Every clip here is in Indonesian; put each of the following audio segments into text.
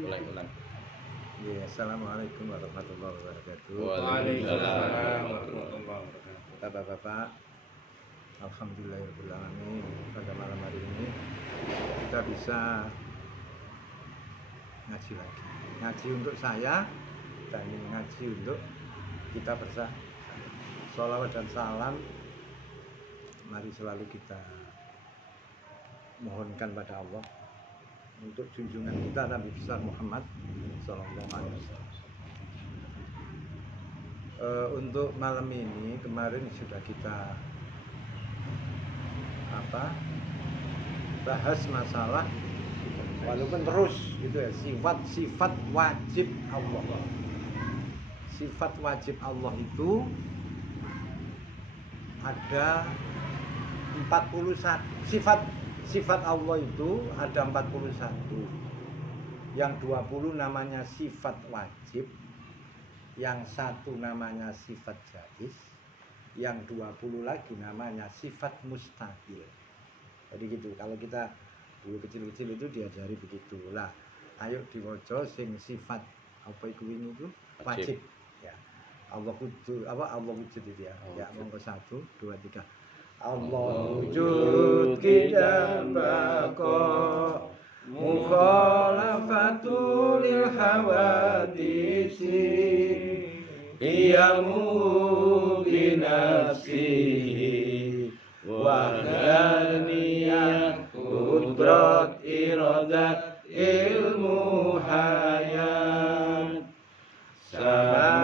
ulang. Ulang. Ya, assalamualaikum warahmatullahi wabarakatuh. Waalaikumsalam warahmatullahi wabarakatuh. Bapak-bapak, alhamdulillahirabbil alamin. Pada malam hari ini kita bisa ngaji lagi. Ngaji untuk saya dan ngaji untuk kita bersama. Sholawat dan salam mari selalu kita mohonkan pada Allah untuk junjungan kita Nabi besar Muhammad Sallallahu Alaihi Wasallam. Untuk malam ini kemarin sudah kita bahas masalah walaupun terus gitu ya, sifat wajib Allah. Sifat wajib Allah itu ada 41. Sifat Allah itu ada 41. Yang 20 namanya sifat wajib, yang satu namanya sifat jaiz, yang 20 lagi namanya sifat mustahil. Jadi gitu, kalau kita dulu kecil-kecil itu diajari begitu. Lah, ayo diwaca sing sifat apa iku ini itu wajib. Ya. Allah wujud itu ya. Ya, monggo 1 2 3. Allah wujud kidam bako mukhalafatul hawadisi qiyamu binafsihi wahdaniyah kudrat iradat ilmu hayat sama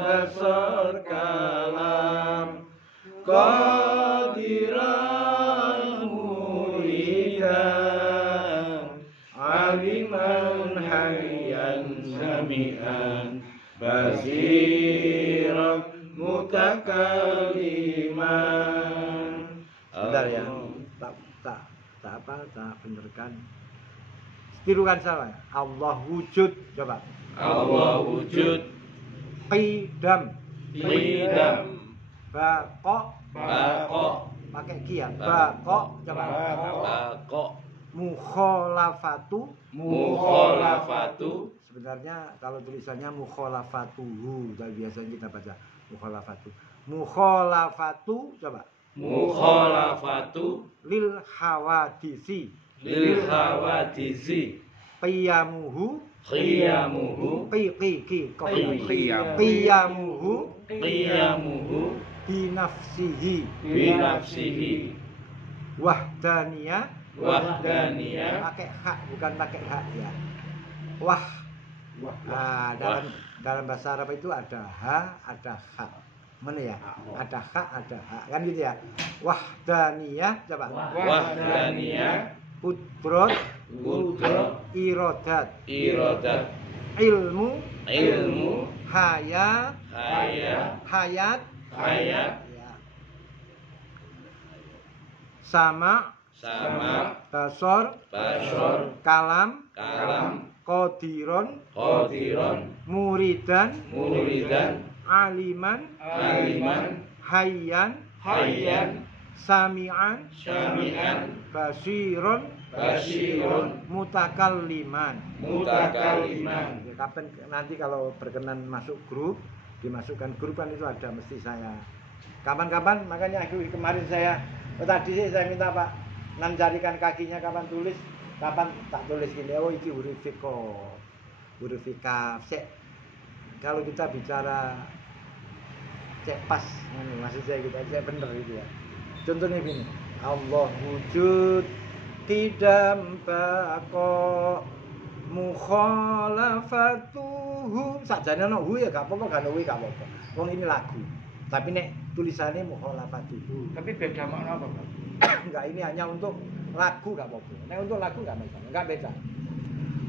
basar kalam qadiran muridan aliman hayyan sami'an basiran mutakalliman. Sebentar ya, tak benerkan. Tirukan salah. Allah wujud, coba. Allah wujud. Qidam. Bako. Pakai ki ya. Bako, coba. Bako. Mukhalafatu. Sebenarnya kalau tulisannya mukhalafatuhu, tapi biasanya kita baca mukhalafatu. Mukhalafatu, coba. Mukhalafatu Lil hawadisi. Qiyamuhu. Qiyamuhu binafsihi. Wahdaniyah pakai hak, bukan pakai hak ya. Dalam bahasa Arab itu ada ha, ada hak. Mana ya? Ada hak, ada hak. Kan gitu ya. Wahdaniyah, coba. Wahdaniyah Kudrat iradat ilmu hayat ya. Sama basor kalam qadiron muridan aliman hayyan sami'an basiron mutakalliman. Kapan nanti kalau berkenan masuk grup, dimasukkan grup kan itu ada mesti saya. Kapan-kapan makanya kemarin tadi sih saya minta Pak nan carikan kakinya kapan tulis, kapan tak tulis gini. Oh iki huruf kaf. Kalau kita bicara cek pas, maksud saya gitu aja bener itu ya. Contohnya gini, Allah wujud tidak bako mukhalafatuhu. Sakjane ana hu ya gak apa-apa, gak ono wi gak apa-apa. Wong ini lagu. Tapi nek tulisannya mukhalafatuhu. Tapi beda makna apa, Pak? Enggak, ini hanya untuk lagu gak apa-apa. Nek untuk lagu enggak beda.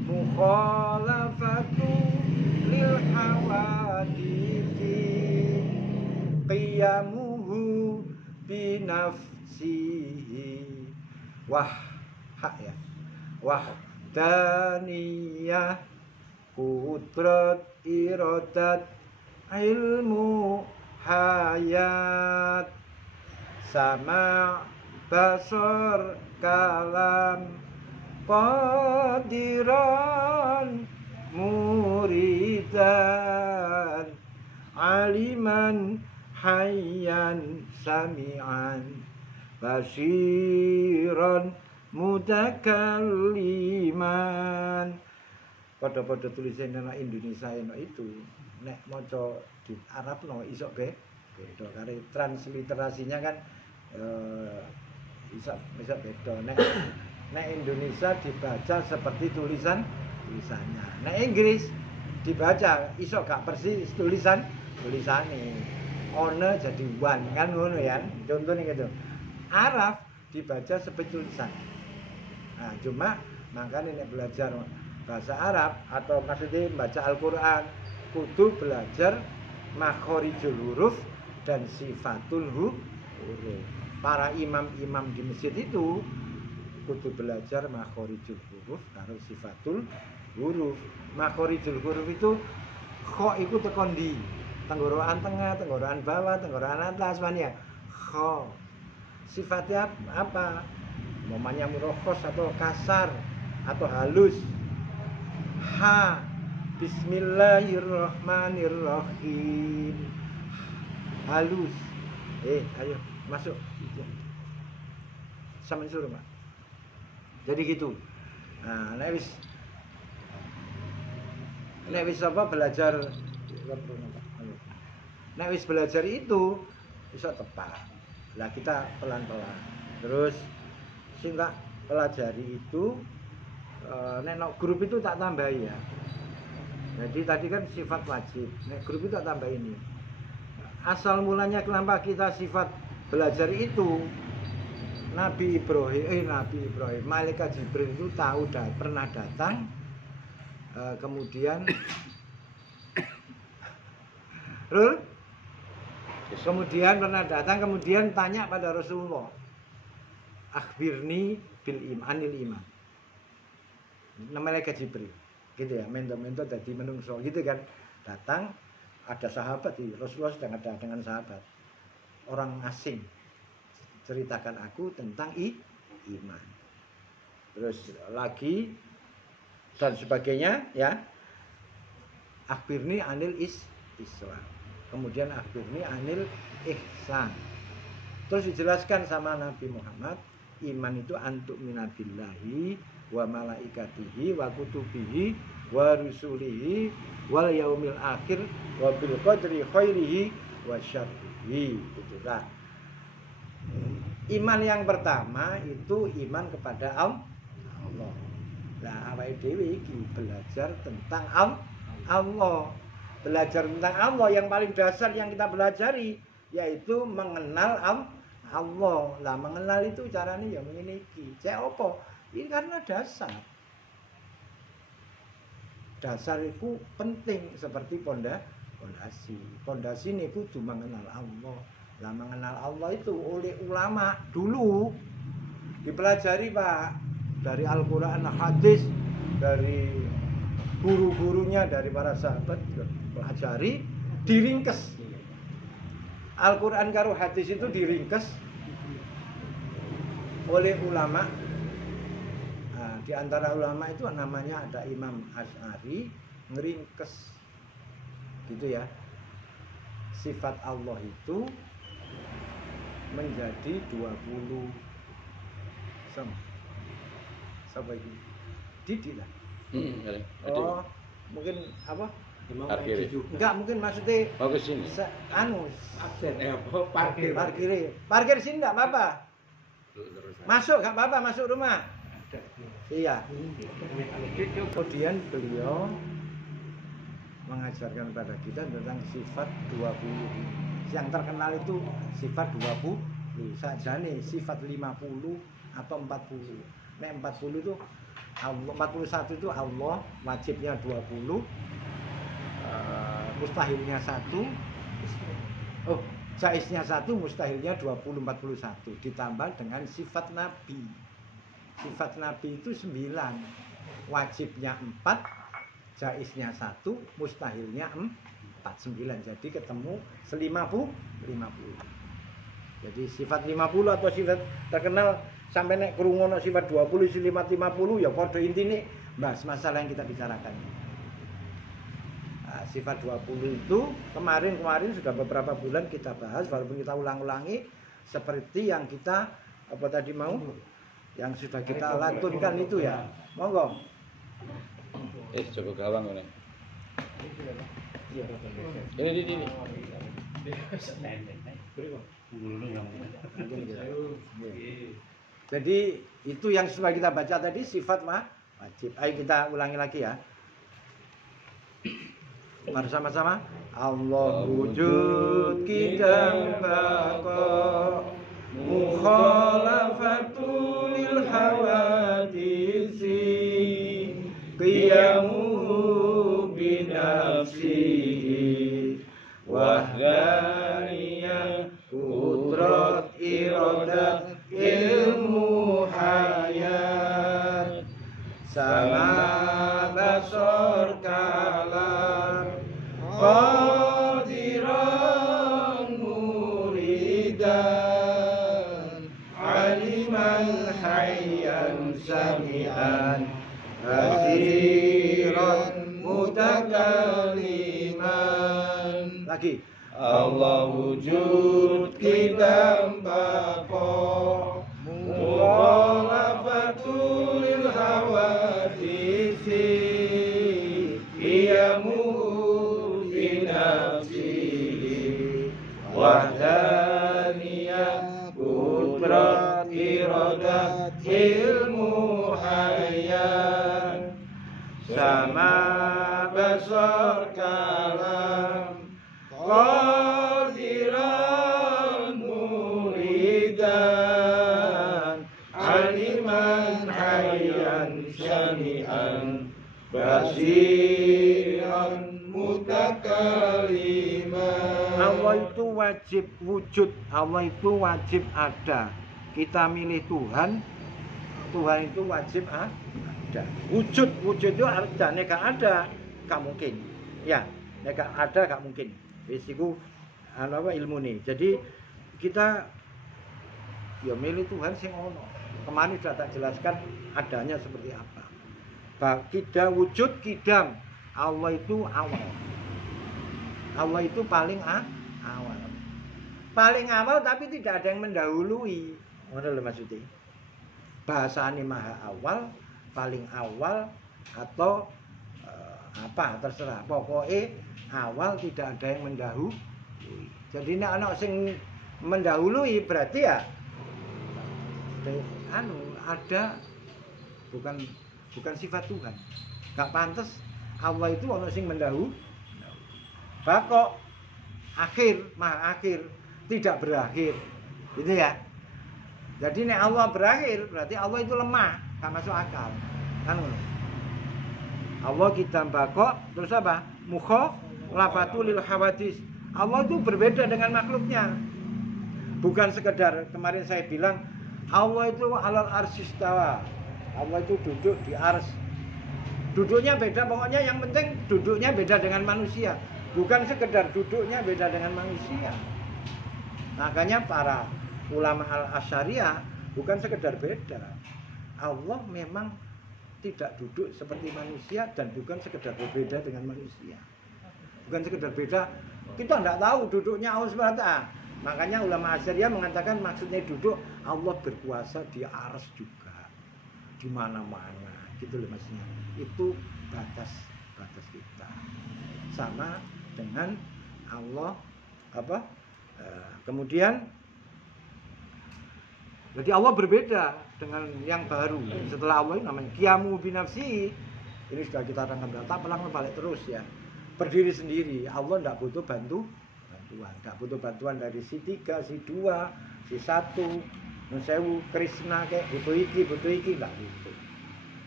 Mukhalafatu lil hawadisi qiyamuhu binafsihi wahdaniyah kudrat iradat ilmu hayat sama basar kalam qadiran muridan aliman hayyan sami'an basiran mutakalliman. Pada tulisan nang Indonesia eno itu nek maca di Arab no iso beda kare transliterasinya kan bisa beda. Nek Indonesia dibaca seperti tulisannya. Nek Inggris dibaca iso gak persis tulisane. One jadi one kan ngono ya. Contohnya gitu. Arab dibaca seperti tulisan. Nah, cuma makanya nek belajar bahasa Arab atau maksudnya membaca Al-Qur'an kudu belajar makhorijul huruf dan sifatul huruf. Para imam-imam di masjid itu kudu belajar makhorijul huruf karo sifatul huruf. Makhorijul huruf itu kho iku tekon ndi? Tenggorokan tengah, tenggorokan bawah, tenggorokan atas mania. Kho. Sifatnya apa? Namanya murokhos atau kasar atau halus. Ha. Bismillahirrahmanirrahim. Halus. Ayo masuk. Sama suruh, Pak. Jadi gitu. Nah, nek wis apa belajar nek wis belajar itu bisa tepat. Lah kita pelan-pelan. Terus sing tak pelajari itu nek grup itu tak tambahi ya. Jadi tadi kan sifat wajib. Nek grup itu tak tambahi ini. Asal mulanya kenapa kita sifat belajar itu Nabi Ibrahim, Malaikat Jibril itu pernah datang, kemudian tanya pada Rasulullah, akhbirni anil iman. Malaikat Jibril, gitu ya, mento-mento jadi menungso, gitu kan, datang ada sahabat, Rasulullah sedang ada dengan sahabat, orang asing. Ceritakan aku tentang iman. Terus lagi dan sebagainya ya. Akhbirni anil Islam. Kemudian akhbirni anil ihsan. Terus dijelaskan sama Nabi Muhammad, iman itu antuk minabillahi wa malaikatihi wa kutubihi wa rusulihi wal yaumil akhir wa bil qadri khairihi wa syarrihi. Gitu kan. Iman yang pertama itu iman kepada Allah. Nah, awake dhewe iki belajar tentang Allah. Belajar tentang Allah yang paling dasar yang kita pelajari yaitu mengenal Allah. Lah mengenal itu caranya ya ngene iki. Cek apa? Ini karena dasar. Dasar itu penting seperti pondasi. Pondasi ini kudu mengenal Allah. Lah mengenal Allah itu oleh ulama dulu dipelajari Pak, dari Al-Quran, hadis, dari guru-gurunya, dari para sahabat pelajari, diringkes. Al-Quran karo hadis itu diringkes oleh ulama. Nah, di antara ulama itu namanya ada Imam Asy'ari, ngeringkes gitu ya. Sifat Allah itu menjadi 20 sampai ini Didi lah. Oh mungkin apa parkir enggak mungkin maksudnya ke sini absen parkir sini enggak apa-apa, masuk enggak apa-apa, masuk rumah. Iya. Kemudian beliau mengajarkan pada kita tentang sifat 20. Yang terkenal itu sifat 20. Sajane sifat 50 atau 40. Nek 40 itu Allah, 41 itu Allah, wajibnya 20. Mustahilnya 1. Jaiznya 1, mustahilnya 20, 41. Ditambah dengan sifat Nabi. Sifat Nabi itu 9. Wajibnya 4, jaiznya 1, mustahilnya 49. Jadi ketemu 50. Jadi sifat 50 atau sifat terkenal sampai nek krungu ono sifat 20 sifat 50 ya padha intine bahas masalah yang kita bicarakan. Nah, sifat 20 itu kemarin sudah beberapa bulan kita bahas, walaupun kita ulang-ulangi seperti yang kita apa tadi mau yang sudah kita lantunkan itu ya. Monggo. Coba gawang ngene. Ini. Jadi itu yang sudah kita baca tadi sifat wajib. Ayo kita ulangi lagi ya. Mari sama-sama. Allah wujud kidam baqa mukhalafatul lil hawadisi qiyamu binafsihi wahdaniyah qudrat iradat ilmu hayat sama basar kalam qadiran muridan aliman hayyan sami'an basiran mutakalliman. Lagi. Allah wujud kidam baqa mukhalafatul lil hawadisi qiyamu binafsihi wahdaniyah qudrat iradat ilmu hayat sama basar kalam qadiran muridan aliman hayyan syami'an basiran mutakalliman. Allah itu wajib wujud, Allah itu wajib ada. Kita milih Tuhan, Tuhan itu wajib ada. Wujud itu ada, nek ada gak mungkin. Ya, nek ada gak mungkin. Wis iku apa ilmune. Jadi kita ya milih Tuhan sing ono. Kemarin sudah tak jelaskan adanya seperti apa. Kidam wujud kidam. Allah itu awal. Allah itu paling awal. Paling awal tapi tidak ada yang mendahului. Ngono lho maksudnya. Bahasane maha awal, paling awal atau apa terserah. Pokoknya awal tidak ada yang mendahului. Jadi nek ana sing mendahului berarti ya ada bukan sifat Tuhan. Gak pantas Allah itu ana sing mendahului. Bakok akhir, maha akhir, tidak berakhir. Gitu ya. Jadi nek Allah berakhir berarti Allah itu lemah, gak masuk akal. Kan ngono. Allah kita bakok terus apa? Mukhalafatul lil hawadis. Allah itu berbeda dengan makhluknya. Bukan sekedar kemarin saya bilang Allah itu alal arsistawa. Allah itu duduk di ars. Duduknya beda, pokoknya yang penting duduknya beda dengan manusia. Bukan sekedar duduknya beda dengan manusia. Makanya para ulama al-Asy'ariyah bukan sekedar beda. Allah memang tidak duduk seperti manusia dan bukan sekedar berbeda dengan manusia. Bukan sekedar beda, kita tidak tahu duduknya Allah SWT. Makanya ulama Asy'ariyah mengatakan maksudnya duduk Allah berkuasa di arsy juga, di mana-mana, gitu loh maksudnya. Itu batas kita. Sama dengan Allah kemudian jadi Allah berbeda dengan yang baru. Setelah Allah ini namanya qiyamu binafsi. Ini sudah kita rangkum data, pelang balik terus ya. Berdiri sendiri. Allah tidak butuh bantuan. Tidak butuh bantuan dari si 3, si 2, si 1, Nusewu, Krishna kayak butuh iki tidak butuh.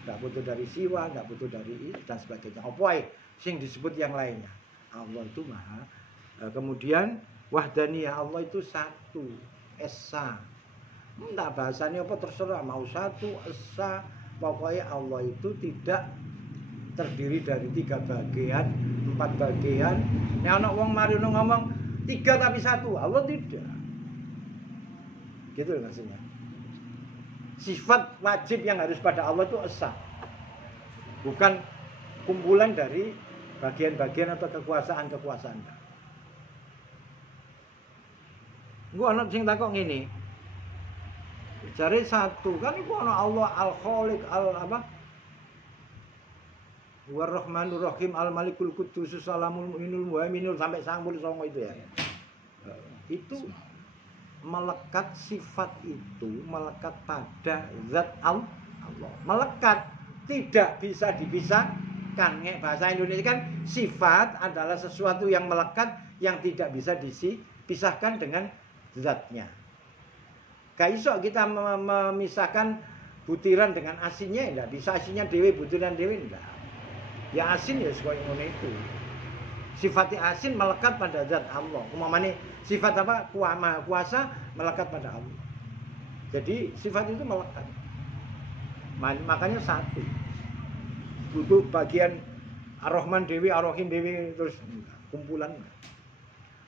Tidak butuh dari Siwa, tidak butuh dari ini dan sebagainya. Apa sing disebut yang lainnya. Allah itu maha. Kemudian wahdaniyah, Allah itu satu, esa. Entah bahasanya apa terserah, mau satu, esa. Pokoknya Allah itu tidak terdiri dari 3 bagian, 4 bagian. Nek ana wong mari ngomong 3 tapi 1, Allah tidak. Gitu maksudnya. Sifat wajib yang harus pada Allah itu esa. Bukan kumpulan dari bagian-bagian atau kekuasaan-kekuasaan. Gua ana sing takok ngene. Jare satu kan iku ana Allah Al-Khaliq apa? War-Rahmanur Rahim Al-Malikul Quddus Salamul Mu'minul Muhaiminul sampai 99 itu ya. Itu melekat sifat itu melekat pada zat Allah. Melekat tidak bisa dipisahkan. Bahasa Indonesia kan sifat adalah sesuatu yang melekat yang tidak bisa dipisahkan dengan zatnya. Gak iso kita memisahkan butiran dengan asinnya, enggak bisa asinnya dewe butiran dewe enggak. Ya asin ya sesuai ngono itu. Sifatnya asin melekat pada zat Allah. Umpamane sifat apa? Kuasa melekat pada Allah. Jadi sifat itu melekat. Makanya satu. Untuk bagian Ar-Rahman dewi, Ar-Rahim dewi terus kumpulan.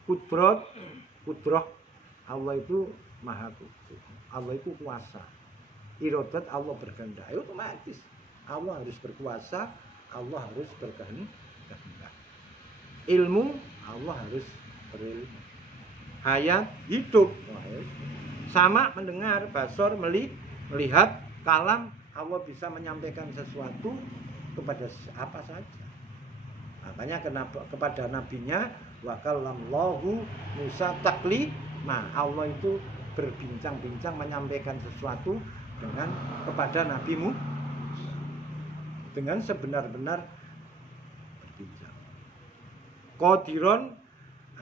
Kudroh Allah itu maha kudus. Allah itu kuasa. Irodat Allah berkehendak. Otomatis Allah harus berkuasa, Allah harus berkehendak. Ilmu Allah harus berilmu. Hayat hidup. Sama mendengar, basor melihat, kalam Allah bisa menyampaikan sesuatu kepada apa saja. Makanya kepada nabinya wa kallamallahu Musa taklima. Allah itu berbincang-bincang menyampaikan sesuatu kepada nabimu dengan sebenar-benar berbincang. Qadiron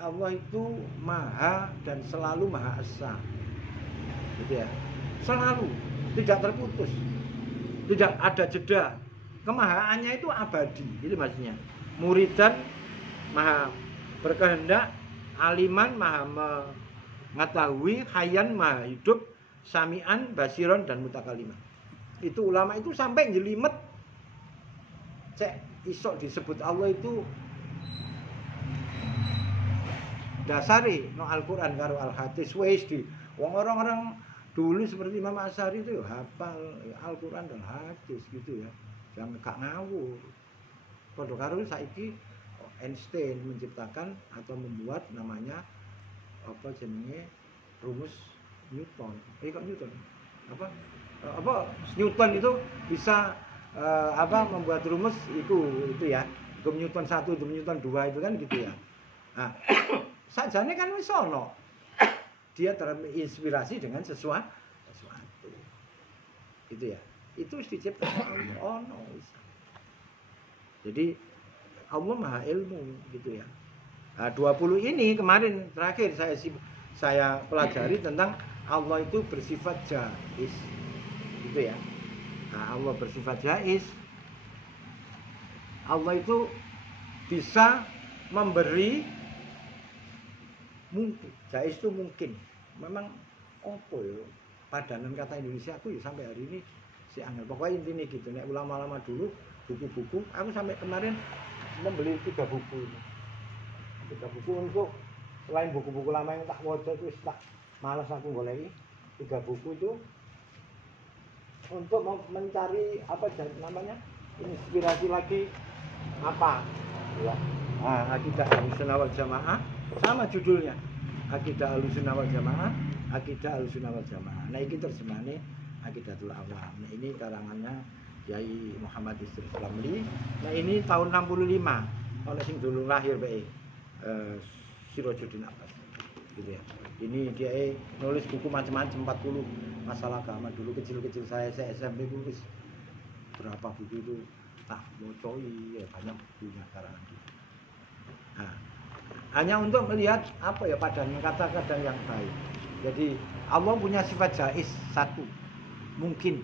Allah itu maha dan selalu maha esa. Gitu ya. Selalu tidak terputus. Tidak ada jeda. Kemahaannya itu abadi. Itu maksudnya. Muridan maha berkehendak, aliman maha mengetahui, hayan maha hidup, samian, basiron dan mutakaliman. Itu ulama itu sampai jelimet. Cek isok disebut Allah itu dasari no Al-Qur'an karo Al-Hadis wis di wong orang-orang dulu seperti Imam Asy'ari itu ya hafal Al-Qur'an dan hadis gitu ya. Jangan gak ngawur. Padha karo saiki Einstein menciptakan atau membuat namanya apa jenenge rumus Newton. Kok Newton? Apa Newton itu bisa membuat rumus itu ya. Hukum Newton 1, hukum Newton 2 itu kan gitu ya. Nah, sajane kan wis ono. Dia terinspirasi dengan sesuatu. Gitu ya. Itu wis diciptakan ono wis. Jadi Allah Maha Ilmu gitu ya. Nah, 20 ini kemarin terakhir saya pelajari tentang Allah itu bersifat jaiz. Gitu ya. Nah, Allah bersifat jaiz. Allah itu bisa memberi mungkin. Jaiz itu mungkin. Memang apa ya? Padanan kata Indonesia aku ya sampai hari ini si angel. Pokoknya intinya gitu. Nek ulama-ulama dulu buku-buku, aku sampai kemarin membeli 3 buku ini. 3 buku untuk selain buku-buku lama yang tak waca itu tak malas aku goleki. 3 buku itu untuk mencari apa namanya? Inspirasi lagi apa? Ya. Nah, Aqidah Ahlussunnah wal Jamaah sama judulnya. Aqidah Ahlussunnah wal Jamaah, Aqidah Ahlussunnah wal Jamaah. Nah, ini terjemahane Aqidatul Awam. Nah, ini karangannya Yai Muhammad Idris Ramli. Nah, ini tahun 65. Ono sing dulu lahir bae. Sirajuddin Abbas. Gitu ya. Ini dia nulis buku macam-macam 40 masalah agama dulu kecil-kecil saya SMP itu berapa buku itu tak bocoi ya banyak bukunya karangan. Nah, hanya untuk melihat apa ya padanan kata-kata yang baik. Jadi Allah punya sifat jaiz satu. Mungkin.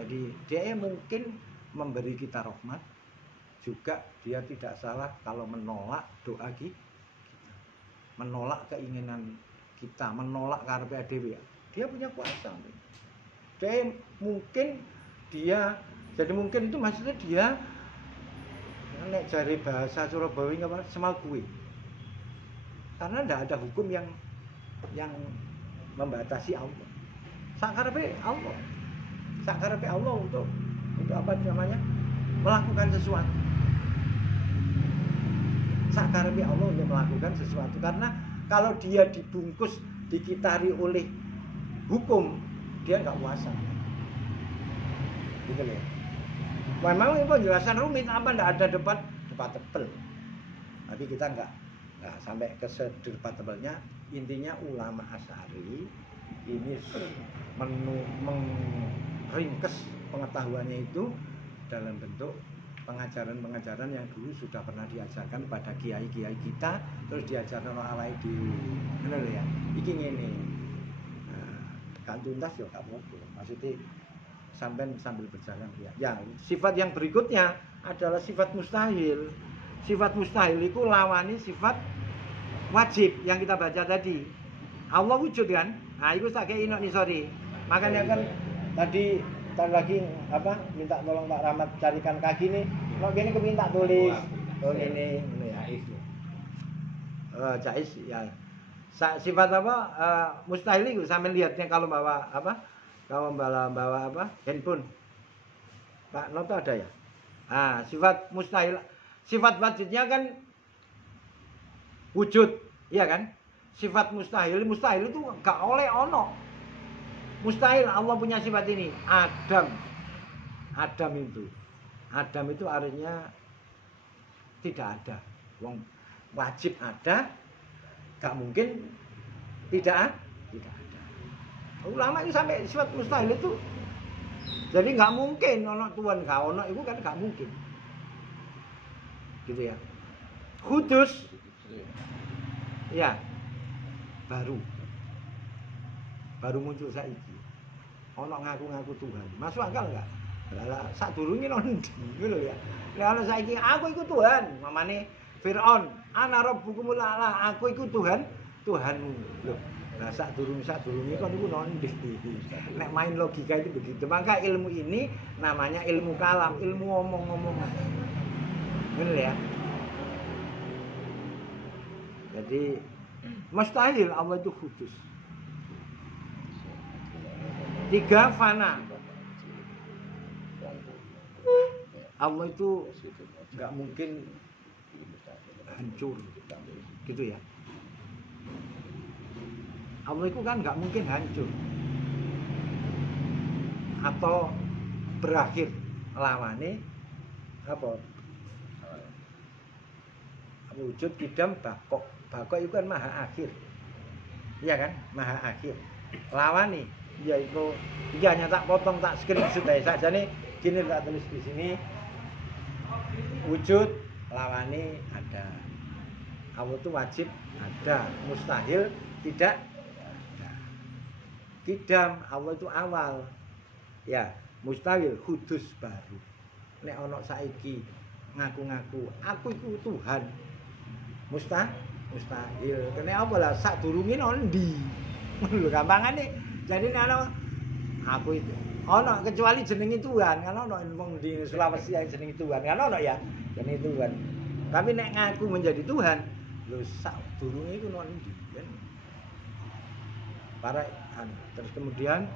Jadi dia mungkin memberi kita rahmat. Juga dia tidak salah kalau menolak doa kita. Menolak keinginan kita, menolak karepe dhewe. Dia punya kuasa. Dia mungkin jadi mungkin itu maksudnya dia nek jari bahasa Surabaya apa semal kuwi. Karena tidak ada hukum yang membatasi Allah. Sakarepe Allah. Sakarepe Allah untuk apa namanya? Melakukan sesuatu. Sakarepe Allah untuk melakukan sesuatu, karena kalau dia dibungkus, dikitari oleh hukum, dia nggak kuasa. Gitu ya. Memang itu penjelasan rumit, apa nggak ada debat tebel. Tapi kita nggak sampai ke sedebat tebelnya. Intinya ulama Asy'ari ini meringkes pengetahuannya itu dalam bentuk pengajaran-pengajaran yang dulu sudah pernah diajarkan pada kiai-kiai kita, terus diajarkan oleh alai di ngono lho ya. Iki ngene. Kan tuntas ya gak apa-apa. Maksudnya sambil berjalan ya. Ya, sifat yang berikutnya adalah sifat mustahil. Sifat mustahil itu lawani sifat wajib yang kita baca tadi. Allah wujud kan? Nah, itu tak kayak inok nih, sorry. Makanya kan tadi lagi apa minta tolong Pak Rahmat carikan kaki nih. Kok gini keminta tulis. Oh ini ya. Jais ya. Sifat apa mustahil itu sampai lihatnya kalau bawa apa? Kalau bawa apa? Handphone. Pak Noto ada ya? Ah, sifat mustahil. Sifat wajibnya kan wujud, iya kan? Sifat mustahil itu gak oleh ono. Mustahil Allah punya sifat ini. Adam itu artinya tidak ada. Wong wajib ada, gak mungkin tidak ada. Ulama itu sampai sifat mustahil itu, jadi nggak mungkin ono Tuhan gak ono itu kan gak mungkin, gitu ya. Kudus, ya baru muncul saiki. Ono ngaku-ngaku Tuhan, masuk akal nggak? Lah sadurunge nondi, ngono ya. Lah saiki aku iku Tuhan, mamane Firaun, ana rabbukumul a'la, aku iku Tuhanmu. Loh, nah sadurunge kon iku nondi. Nek main logika itu begitu. Maka ilmu ini namanya ilmu kalam, ilmu omong-omongan. Ngono ya. Jadi mustahil Allah itu kudus. 3 fana. Allah itu nggak mungkin hancur, gitu ya. Allah itu kan nggak mungkin hancur atau berakhir. Lawane apa? Wujud, kidam, bakok. Bakok itu kan maha akhir, iya kan? Maha akhir. Lawane yaitu dia hanya tak potong, tak screenshot saja nih. Gini tak tulis di sini. Wujud, lawane ada. Allah itu wajib ada, mustahil tidak ada. Kidam, Allah itu awal. Ya, mustahil kudus baru. Nek ono saiki ngaku-ngaku aku itu Tuhan. Mustahil. Kene apa lah sadurunge nondi. Lho gampangane. Jadi nek aku itu ono kecuali jenenge Tuhan, kan ono wong di Sulawesi yang jenenge Tuhan, kan ono ya jenenge Tuhan. Tapi nek ngaku menjadi Tuhan, lho sadurunge iku nondi kan. Para terus kemudian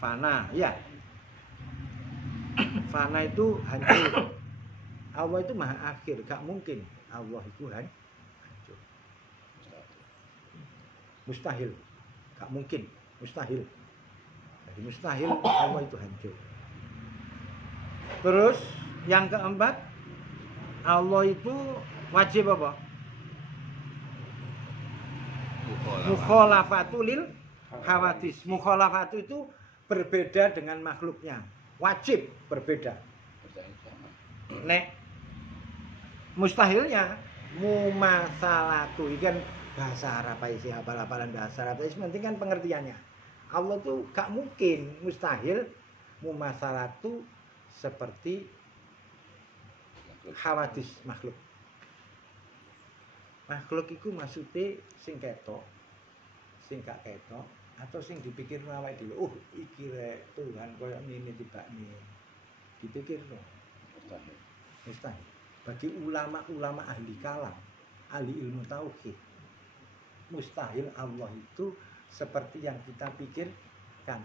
fana, ya. Fana itu hancur. Allah itu maha akhir, gak mungkin Allah itu hancur. Mustahil. Gak mungkin, mustahil. Jadi mustahil Allah itu hancur. Terus yang keempat, Allah itu wajib apa? Mukhalafatu lil hawadis. Mukhalafatu itu berbeda dengan makhluknya. Wajib berbeda. Nek mustahilnya mumasalatu, ini kan bahasa Arab isi hafal-hafalan bahasa Arab. Itu penting kan pengertiannya. Allah tuh gak mungkin, mustahil mumasalatu seperti hawadis makhluk. Makhluk itu maksudnya sing ketok, sing gak ketok, atau sing dipikir awake dhewe. Iki rek Tuhan koyo ngene tibakne. Dipikir no. Mustahil. Bagi ulama-ulama ahli kalam, ahli ilmu tauhid, mustahil Allah itu seperti yang kita pikirkan.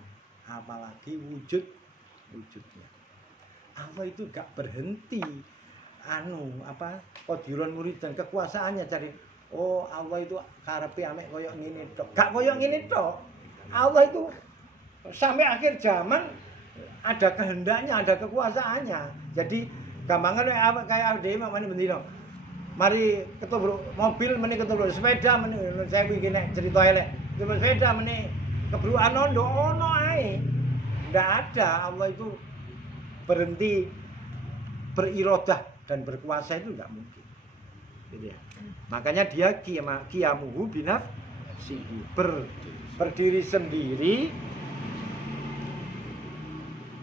apalagi wujudnya. Allah itu gak berhenti qadirun muridan kekuasaannya cari. Oh, Allah itu karepe amek koyo ngene tok. Gak koyo ngene tok. Allah itu sampai akhir zaman ada kehendaknya, ada kekuasaannya. Jadi gampangan kayak dhewe mamane bendino. Mari ketubruk mobil meneh ketubruk sepeda meneh saya iki nek cerita elek. Ketubruk sepeda meneh kebrukan ono ae. Ndak ada. Allah itu berhenti berirodah dan berkuasa itu enggak mungkin. Gitu ya. Makanya dia qiyamuhu binafsihi, berdiri sendiri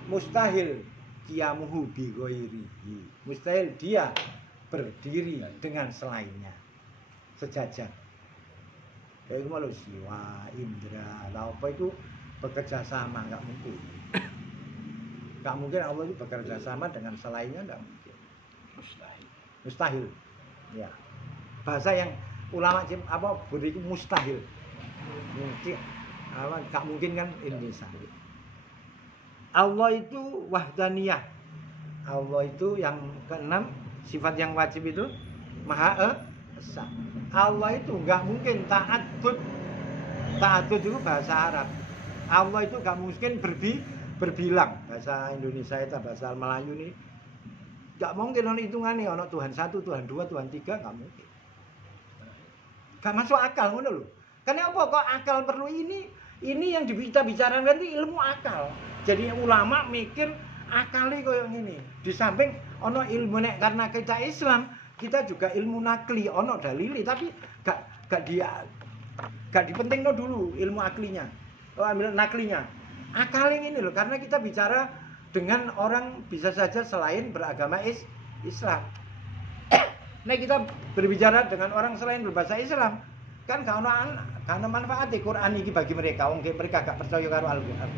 mustahil qiyamuhu bi ghairihi. Mustahil dia berdiri dengan selainnya. Sejajar. Kayak malu siwa, indra, apa itu bekerja sama enggak mungkin. Enggak mungkin Allah itu bekerja sama dengan selainnya, enggak mungkin. Mustahil. Ya. Bahasa yang ulama beri mustahil. Mungkin enggak mungkin kan Indonesia. Allah itu wahdaniyah. Allah itu yang keenam, sifat yang wajib itu Maha Esa. Allah itu enggak mungkin ta'addud. Ta'addud itu bahasa Arab. Allah itu enggak mungkin berbilang. Bahasa Indonesia itu, bahasa Melayu ini enggak mungkin ono hitungane, ono Tuhan 1, Tuhan 2, Tuhan 3 enggak mungkin. Enggak masuk akal ngono lho. Kenapa kok akal perlu ini? Ini yang kita bicarakan itu ilmu akal. Jadi ulama mikir akali koyo ngene. Di samping ono ilmu nek karena kita Islam, kita juga ilmu nakli, ono dalili tapi gak dipentingno dulu ilmu aklinya. Oh, ambil naklinya. Akali ini loh karena kita bicara dengan orang bisa saja selain beragama Islam. Nek kita berbicara dengan orang selain berbahasa Islam, kan gak ono manfaat di Quran iki bagi mereka, wong mereka gak percaya karo Al-Qur'an.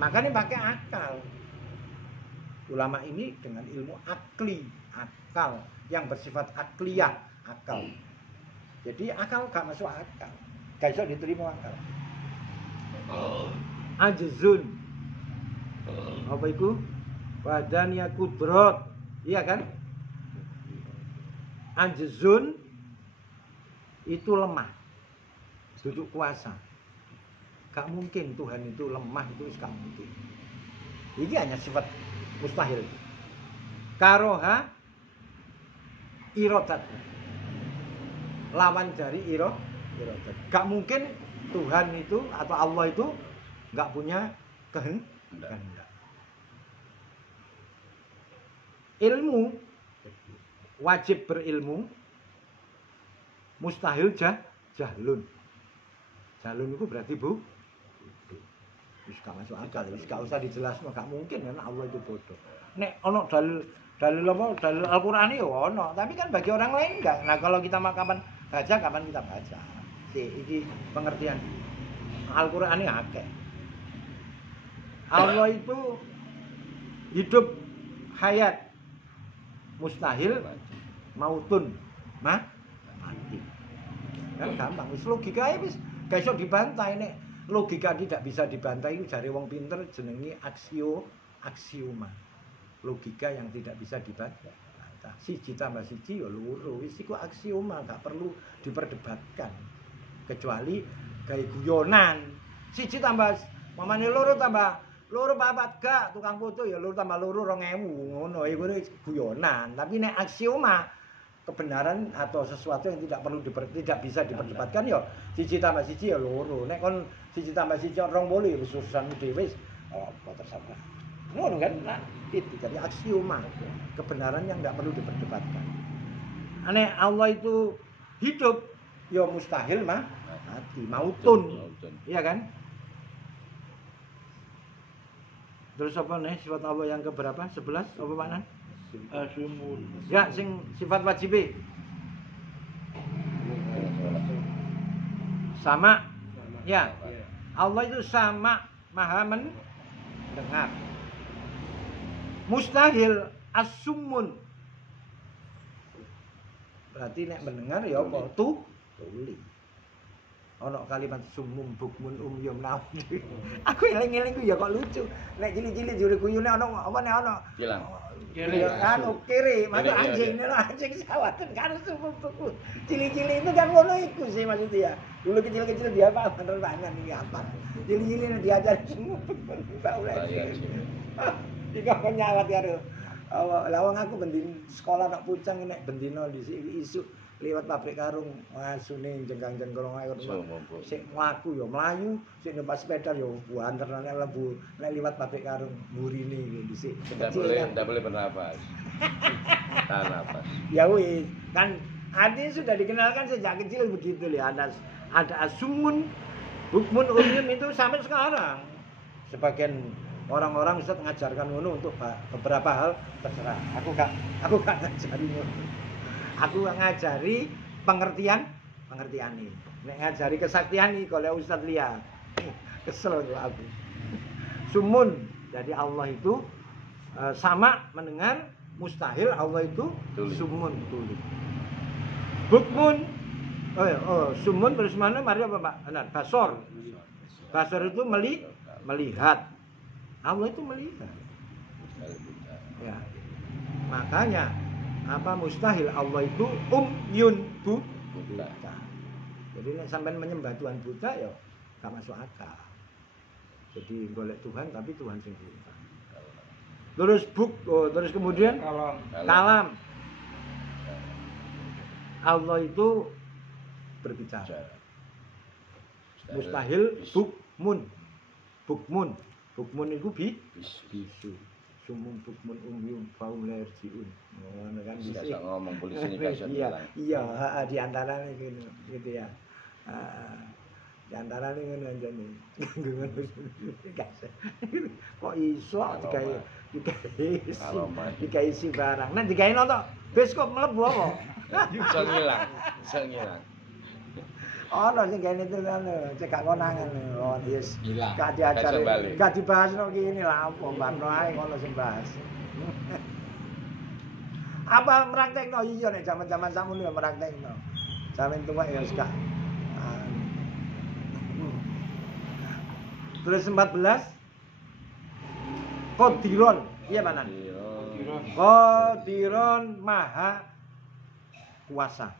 Makanya pakai akal. Ulama ini dengan ilmu akal yang bersifat akliyah, akal. Jadi akal gak masuk akal. Gak iso diterima akal. Ajzun. Apa itu? Wadaniya kudrat. Iya kan? Ajzun itu lemah. Duduk kuasa. Gak mungkin Tuhan itu lemah, itu gak mungkin. Ini hanya sifat mustahil. Karoha irodat. Lawan dari irodat. Gak mungkin Tuhan itu atau Allah itu gak punya kehendak. Ilmu wajib berilmu, mustahil jahlun. Jahlun itu berarti wis gak masuk akal, wis gak usah dijelasno, gak mungkin kan Allah itu bodoh. Nek ono dalil Al-Qur'an ya ono, tapi kan bagi orang lain enggak. Nah, kalau kita mau kapan kita baca. Iki pengertian Al-Qur'an ini akeh. Allah itu hidup hayat, mustahil mautun, mati. Kan gampang, wis logika wis gak iso dibantai nek. Logika tidak bisa dibantai itu jare wong pinter jenenge aksioma. Logika yang tidak bisa dibantah. Siji tambah siji ya loro, wis iku aksioma, gak perlu diperdebatkan. Kecuali gawe guyonan. Siji tambah mamane loro papat gak tukang foto ya loro tambah loro 2000 ngono iku guyonan. Tapi nek aksioma kebenaran atau sesuatu yang tidak bisa diperdebatkan ya siji tambah siji ya loro. Nek kon siji tambah siji 20 wis urusan dhewe apa terserah. Ngono kan? Nah, itu jadi aksioma. Kebenaran yang enggak perlu diperdebatkan. Nek Allah itu hidup ya mustahil mati, mautun. Iya kan? Terus apa nih sifat Allah yang keberapa? 11 apa makna? Ya, sing sifat wajib. Sama. Ya. Allah itu sama, maha mendengar. Mustahil as-summun. Berarti nek mendengar ya apa? Tuli. ana kalimat sumum bukmun umyum naum. Aku eling-eling ku ya kok lucu. Nek cilik-cilik jure guyune ana apa nek ana Hilang. Kiri. anu kiri, maksud Kiri, anjing, iya. nek anjing sawatan kan sumum bukmun. Cilik-cilik itu kan ngono iku sih maksudnya. Dulu kecil-kecil dia apa penerbangan ini apa. Cilik-cilik diajar sumum bukmun. Bahaya sih. Iki kok nyawat karo lawang aku bendin sekolah nak pucang nek bendino di isuk liwat pabrik karung asune jengkang-jengkrong ae sik mlaku ya mlayu sik numpak sepeda ya banter nek lebu nek liwat pabrik karung mburine iki dhisik Tidak boleh bernapas. Tahan napas. ya wis kan Adi sudah dikenalkan sejak kecil begitu ya ada asumun hukmun umum itu sampai sekarang sebagian orang-orang Ustaz mengajarkan ngono untuk beberapa hal terserah. Aku gak ngajari ngono. Aku ngajari pengertian ini. Nek ngajari kesaktian iki kalau Ustaz lihat. Kesel tuh aku. Sumun. Jadi Allah itu sama mendengar, mustahil Allah itu Tuli. sumun tuli. Hukmun sumun terus mana mari apa Pak? Benar, basor. Basor itu melihat. Allah itu melihat. Ya. Makanya apa mustahil Allah itu umyun buta. Jadi nek sampean menyembah Tuhan buta ya gak masuk akal. Jadi golek Tuhan tapi Tuhan sing buta. Terus terus kemudian kalam. Allah itu berbicara. Mustahil bukmun. Bukmun itu bisu. Sumum bukmun umyum faum la yarjiun. Ngono kan Tidak bisa. usah ngomong polisi ini bisa bilang. Iya, di antara gitu ya. Di antara ngono anjane. Ngono. Kok iso digawe isi barang. Nek digawe nonton bis kok mlebu apa? Bisa ngilang. Ono sing kene itu kan cekak konangan. Oh, yes. Hilang. Gak diajari. Gak balik. Gak dibahas no kene lah apa barno ae ngono sing bahas. Apa meraktekno iya nek zaman-zaman sakmono ya meraktekno. Sampeyan tuwek ya wis gak. Terus 14 Qadiron. Iya, Panan. Qadiron maha kuasa.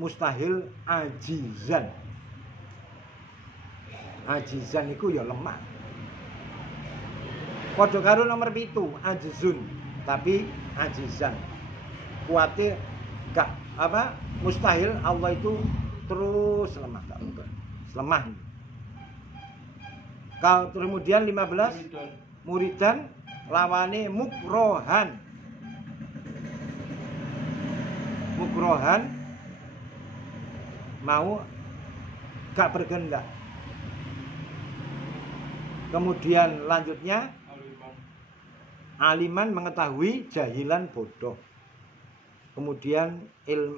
Mustahil ajizan. Ajizan itu ya lemah. Padha karo nomor 7, ajizun, tapi ajizan. Kuwate gak apa? Mustahil Allah itu terus lemah, gak mungkin. Lemah. Kalau kemudian 15 muridan lawane mukrohan. Mukrohan mau gak berkehendak. Kemudian lanjutnya aliman mengetahui, jahilan bodoh. Kemudian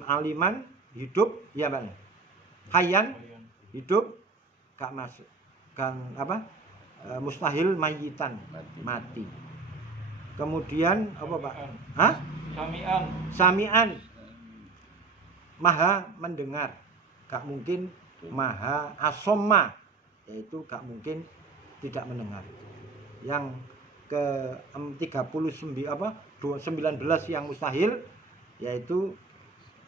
aliman hidup, ya Bang. Hayan hidup gak masuk. Kan apa? Mustahil mayitan, mati. Kemudian apa Pak? Hah? Samian. Maha mendengar. Gak mungkin maha asoma, yaitu gak mungkin tidak mendengar. Yang ke 39 apa 19 yang mustahil yaitu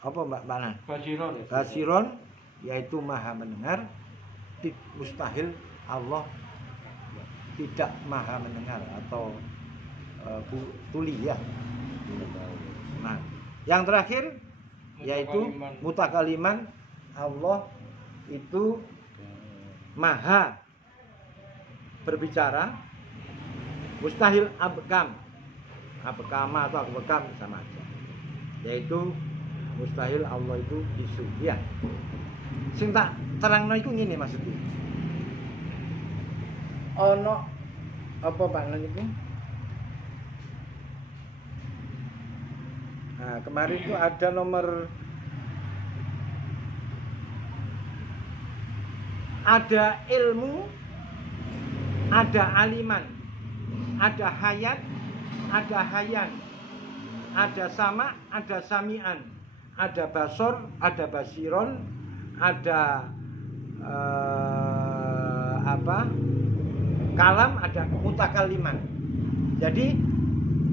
apa Mbak Panan? Basiron yaitu maha mendengar. Mustahil Allah tidak maha mendengar atau tuli ya. Nah, yang terakhir yaitu mutakaliman. Allah itu maha berbicara. Mustahil abkam atau abkam sama aja, yaitu mustahil Allah itu isu ya. Sing tak terangno iku ngene maksudku. Ono apa Pak niku? Nah, kemarin itu ada nomor ada ilmu, ada aliman, ada hayat, ada hayan, ada sama, ada samian, ada basor, ada basiron, ada kalam, ada mutakaliman. Jadi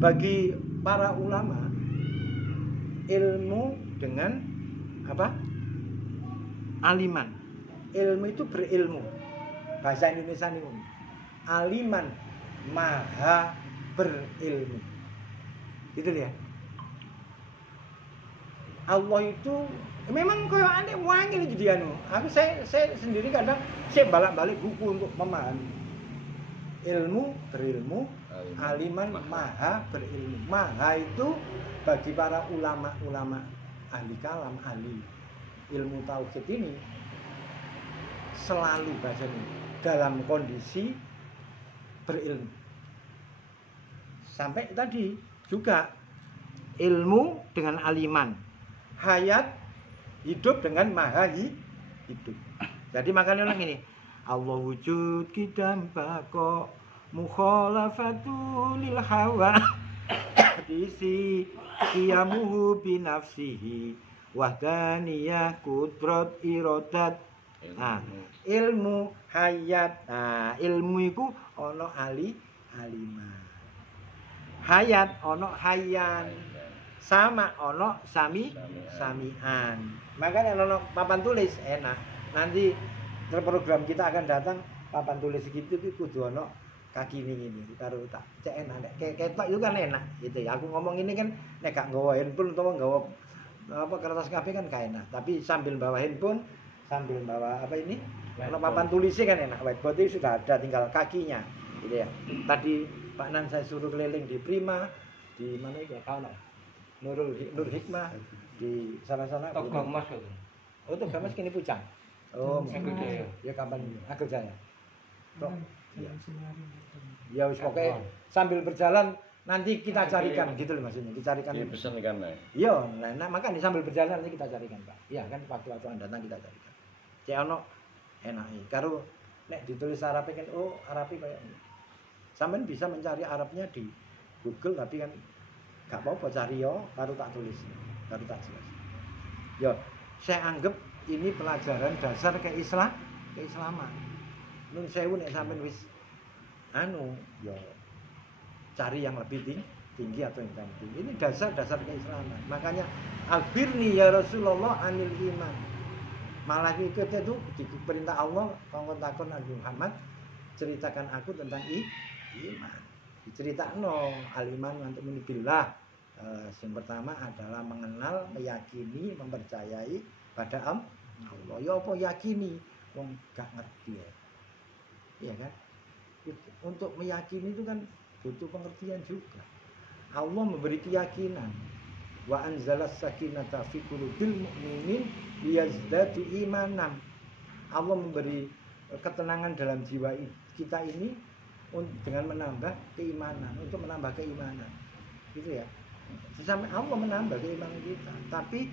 bagi para ulama ilmu dengan aliman. Ilmu itu berilmu. Bahasa Indonesia ini aliman, maha berilmu. Gitu ya. Allah itu memang koyo aneh wangi jadi anu. Saya sendiri kadang saya balik-balik buku untuk memahami. Ilmu berilmu, aliman maha berilmu. Maha itu bagi para ulama-ulama ahli kalam, ahli ilmu tauhid ini selalu bahasanya dalam kondisi berilmu. Sampai tadi juga ilmu dengan aliman, hayat hidup dengan maha hidup. Jadi makanya orang ini Allah wujud kidam bako mukhalafatu lil hawa disi qiyamuhu binafsihi wahdaniyah kudrat iradat. Nah, ilmu hayat. Nah, ilmu iku ana aliman. Hayat ana hayyan. Sama ono samian. Makanya ono papan tulis enak. Nanti program kita akan datang papan tulis gitu itu kudu ono kaki ini karo tak cek enak. Ketok itu kan enak gitu ya. Aku ngomong ini kan nek gak nggawa handphone utawa nggawa kertas kabeh kan gak enak. Tapi sambil bawa handphone, sambil bawa ini? Ono papan tulisnya kan enak. Whiteboard itu sudah ada, tinggal kakinya gitu ya. Tadi Pak Nan saya suruh keliling di Prima, di mana itu kawan Nur Hikmah di sana-sana. Togong Mas itu. Oh, Togong Mas kini Pucang. Oh, ya kapan ini? Agel Jaya. Tok. Ya wis pokoknya sambil berjalan nanti kita carikan gitu loh maksudnya. Dicarikan. Iya, pesen kan. Iya, nah makanya sambil berjalan nanti kita carikan, Pak. Iya kan waktu-waktu Anda datang kita carikan. Cek ono enake. Karo nek ditulis Arabe kan Arabe kayak ini. Sampeyan bisa mencari Arabnya di Google tapi kan gak apa-apa cari yo, baru tak tulis, baru tak jelas. Yo, saya anggap ini pelajaran dasar keislaman. Nun sewu nek sampean wis yo cari yang lebih tinggi atau yang tinggi. Ini dasar-dasar keislaman. Makanya albirni ya Rasulullah anil iman. Malah itu diperintah Allah kongkon takon Nabi Muhammad ceritakan aku tentang iman. Diceritakan aliman untuk menibillah. Yang pertama adalah mengenal, meyakini, mempercayai pada Allah. Ya apa yakini? Wong gak ngerti ya. Iya kan? Untuk meyakini itu kan butuh pengertian juga. Allah memberi keyakinan. Wa anzalas sakinata fi qulubil mu'minin liyazdadu imanan. Allah memberi ketenangan dalam jiwa kita ini dengan menambah keimanan, untuk menambah keimanan. Gitu ya. Sampai Allah menambah keimanan kita, tapi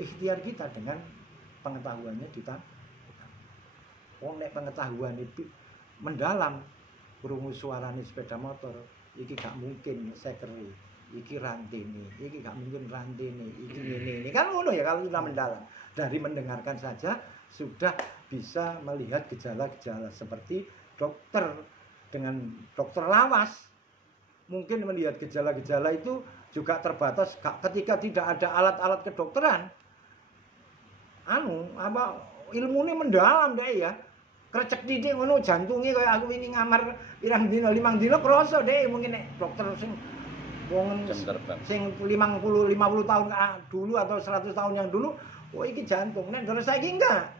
ikhtiar kita dengan pengetahuannya ditambah. Nek pengetahuan itu mendalam, krungu suarane sepeda motor, iki gak mungkin sekeri, iki rantene, iki gak mungkin rantene, iki ini kan ngono ya kalau kita mendalam. Dari mendengarkan saja sudah bisa melihat gejala-gejala seperti dokter dengan dokter lawas mungkin melihat gejala-gejala itu juga terbatas ketika tidak ada alat-alat kedokteran. Ilmunya mendalam deh ya. Krecek titik ngono jantunge kaya aku ini ngamar pirang dina 5 dina kroso deh mungkin nek dokter sing wong sing 50 tahun dulu atau 100 tahun yang dulu, iki jantung. Nek terus saiki enggak.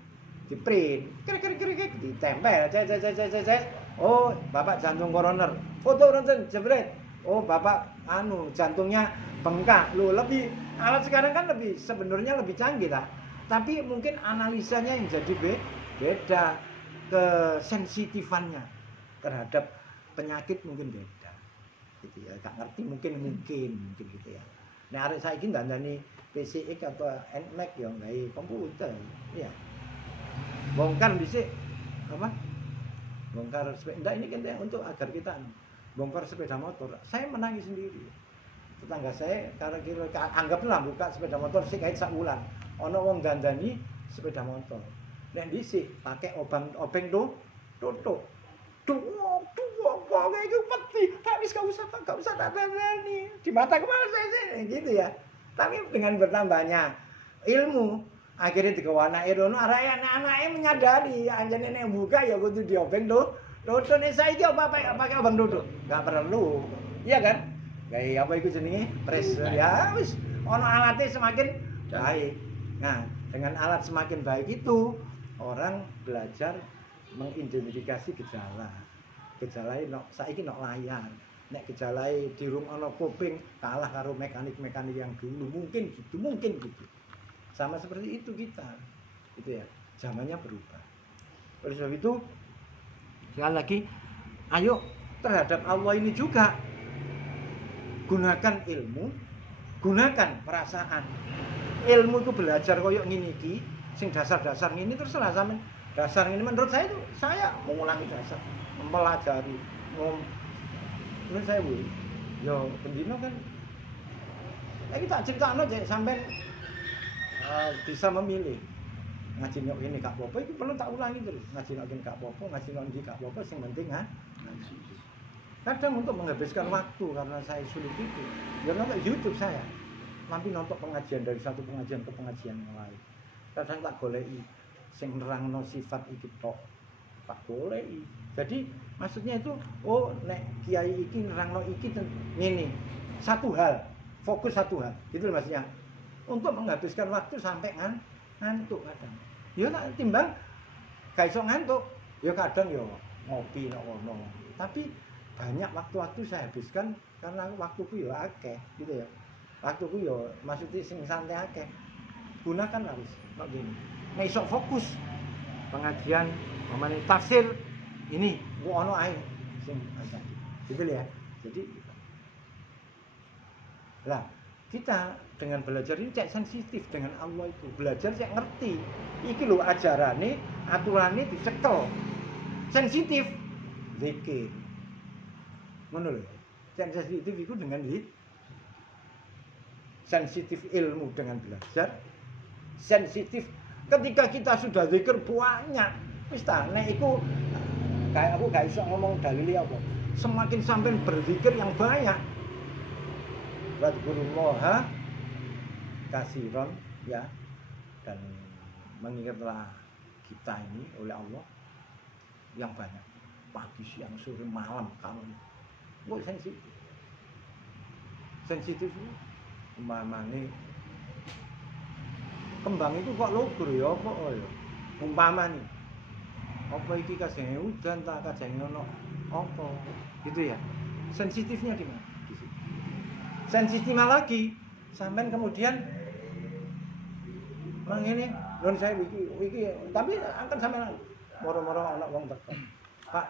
Diprint, krik ditempel, oh, Bapak jantung koroner. Foto ronsen jebret. Oh, Bapak jantungnya bengkak. Loh, lebih alat sekarang kan sebenarnya lebih canggih tak? Tapi mungkin analisanya yang jadi beda, kesensitifannya terhadap penyakit mungkin beda. Gitu ya, gak ngerti mungkin gitu ya. Nah, arek saiki ndandani PCX atau NMAX ya gawe komputer, ya. Bongkar dhisik bongkar sepeda ini kan untuk agar kita bongkar sepeda motor. Saya menangis sendiri. Tetangga saya karena anggaplah buka sepeda motor sih kait sak wulan. Ono wong gandani sepeda motor. Nek dhisik pakai obeng tutuk. Duh, pokoknya itu peti. Tak wis gak usah tak dandani. Di mata kepala saya gitu ya. Tapi dengan bertambahnya ilmu, akhirnya digawa anake rono, arek anake menyadari anjene nek buka ya kudu diobeng tutuk. Nek saiki apa pakai obeng tutuk? Enggak perlu. Iya kan? Kayak apa itu jenenge? Pres. Ya wis ono alatnya semakin baik. Nah, dengan alat semakin baik itu orang belajar mengidentifikasi gejala. Gejalae saiki layar. Nek gejalae dirung ana kuping kalah karo mekanik-mekanik yang dulu. Mungkin gitu. Sama seperti itu kita. Gitu ya. Zamannya berubah. Oleh sebab itu sekali lagi ayo terhadap Allah ini juga gunakan ilmu, gunakan perasaan. Ilmu itu belajar koyok ngene iki, sing dasar-dasar ngene terserah sampean. Dasar ini menurut saya itu saya mengulangi dasar, mempelajari, menurut saya bu, yo pendino kan, kita cerita aja sampai bisa memilih ngaji nok ini gak apa-apa, itu perlu tak ulangi terus ngaji nok ini gak apa-apa, ngaji nok ini gak apa-apa, yang penting ngaji. Kadang untuk menghabiskan waktu karena saya sulit itu, ya nonton YouTube saya, nanti nonton pengajian dari satu pengajian ke pengajian yang lain. Kadang tak goleki sing nerangno sifat iki tok tak goleki. Jadi maksudnya itu nek kiai iki nerangno iki ngene. Satu hal, fokus satu hal. Gitu maksudnya. Untuk menghabiskan waktu sampai ngantuk kadang. Ya tak timbang gak iso ngantuk, ya kadang ya ngopi nek ono. Tapi banyak waktu-waktu saya habiskan karena waktuku ya akeh gitu ya. Waktuku ya maksudnya sing santai akeh. Gunakan harus kok gini. Nek iso fokus pengajian mamane tafsir ini ku ono ae sing ada. Gitu ya. Jadi lah kita dengan belajar ini cek sensitif dengan Allah itu. Belajar cek ngerti. Iki lho ajarane, aturane dicekel. Sensitif zikir. Ngono lho. Cek sensitif itu dengan sensitif ilmu dengan belajar. Sensitif ketika kita sudah zikir banyak wis ta nek iku kayak aku gak iso ngomong dalile apa semakin sampai berzikir yang banyak wadzurullaha kasiron ya dan mengingatlah kita ini oleh Allah yang banyak pagi siang sore malam kamu sensitif umpamane kembang itu kok lugur ya apa ya umpama nih apa iki kasih hujan tak kasih ono apa gitu ya sensitifnya di mana sensitifnya lagi sampai kemudian mangene non saya wiki tapi akan sampai moro-moro anak wong teko Pak